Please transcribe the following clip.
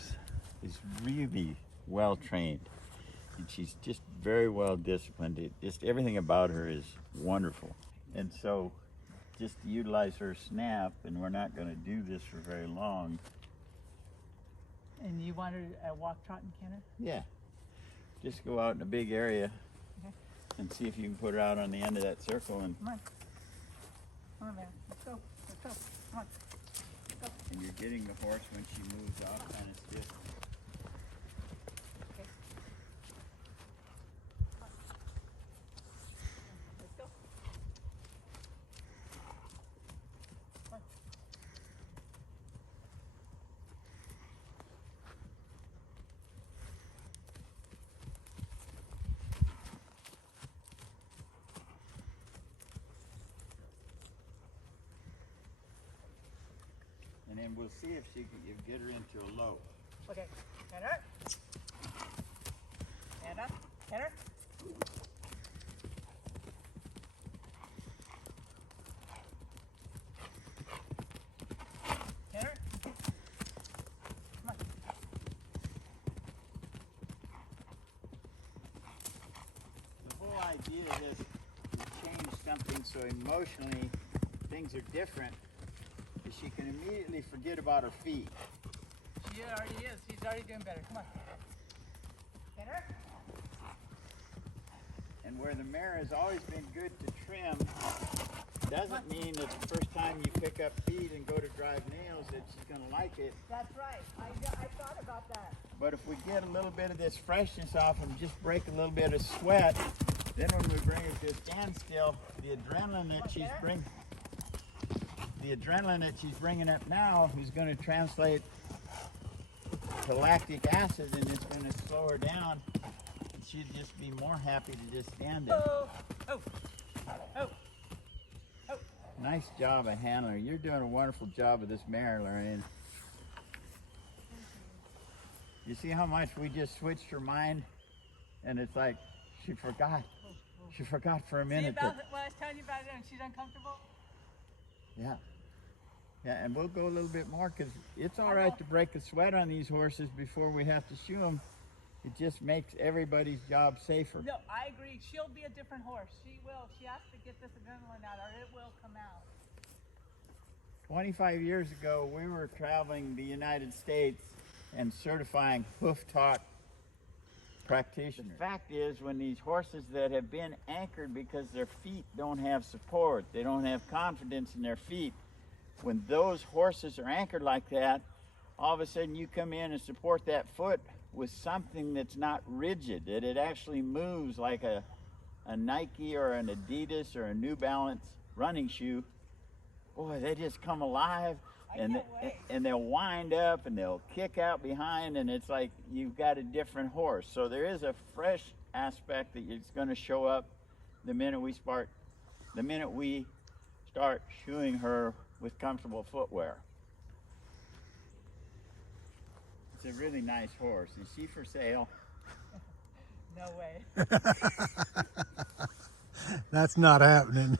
horse is really well trained. And she's just very well disciplined. Just everything about her is wonderful. And so just to utilize her snap, and we're not going to do this for very long. And you want her to walk, trot, and canter? Yeah. Just go out in a big area and see if you can put her out on the end of that circle. And come on. Come on, man. Let's go. Let's go. Come on. Let's go. And you're getting the horse when she moves off kind of stiff. Okay. Come on. Let's go. Come on. And then we'll see if she can get her into a low. Okay. Canter. Canter. Canter. Canter. Come on. The whole idea of this is to change something so emotionally things are different, is she can immediately forget about her feet. She already is. She's already doing better. Come on. Canter. And where the mare has always been good to trim, doesn't mean that the first time you pick up feet and go to drive nails that she's going to like it. That's right. I thought about that. But if we get a little bit of this freshness off and just break a little bit of sweat, then when we bring her to a standstill, the adrenaline that she's bringing up now is going to translate to lactic acid, and it's going to slow her down. She'd just be more happy to just stand there. Oh, oh, oh, oh. Nice job of handling. You're doing a wonderful job of this mare, Lorraine. You see how much we just switched her mind, and it's like she forgot. She forgot for a minute. See about what I was telling you about it, and she's uncomfortable? Yeah. Yeah, and we'll go a little bit more because it's all right to break a sweat on these horses before we have to shoe them. It just makes everybody's job safer. No, I agree. She'll be a different horse. She will. She has to get this adrenaline out, or it will come out. 25 years ago, we were traveling the United States and certifying HoofTalk practitioners. The fact is, when these horses that have been anchored because their feet don't have support, they don't have confidence in their feet, when those horses are anchored like that, all of a sudden you come in and support that foot with something that's not rigid, that it actually moves like a Nike or an Adidas or a New Balance running shoe. Boy, they just come alive, and they'll wind up and they'll kick out behind, and it's like you've got a different horse. So there is a fresh aspect that is going to show up the minute we start shoeing her with comfortable footwear. It's a really nice horse. Is she for sale? No way. That's not happening.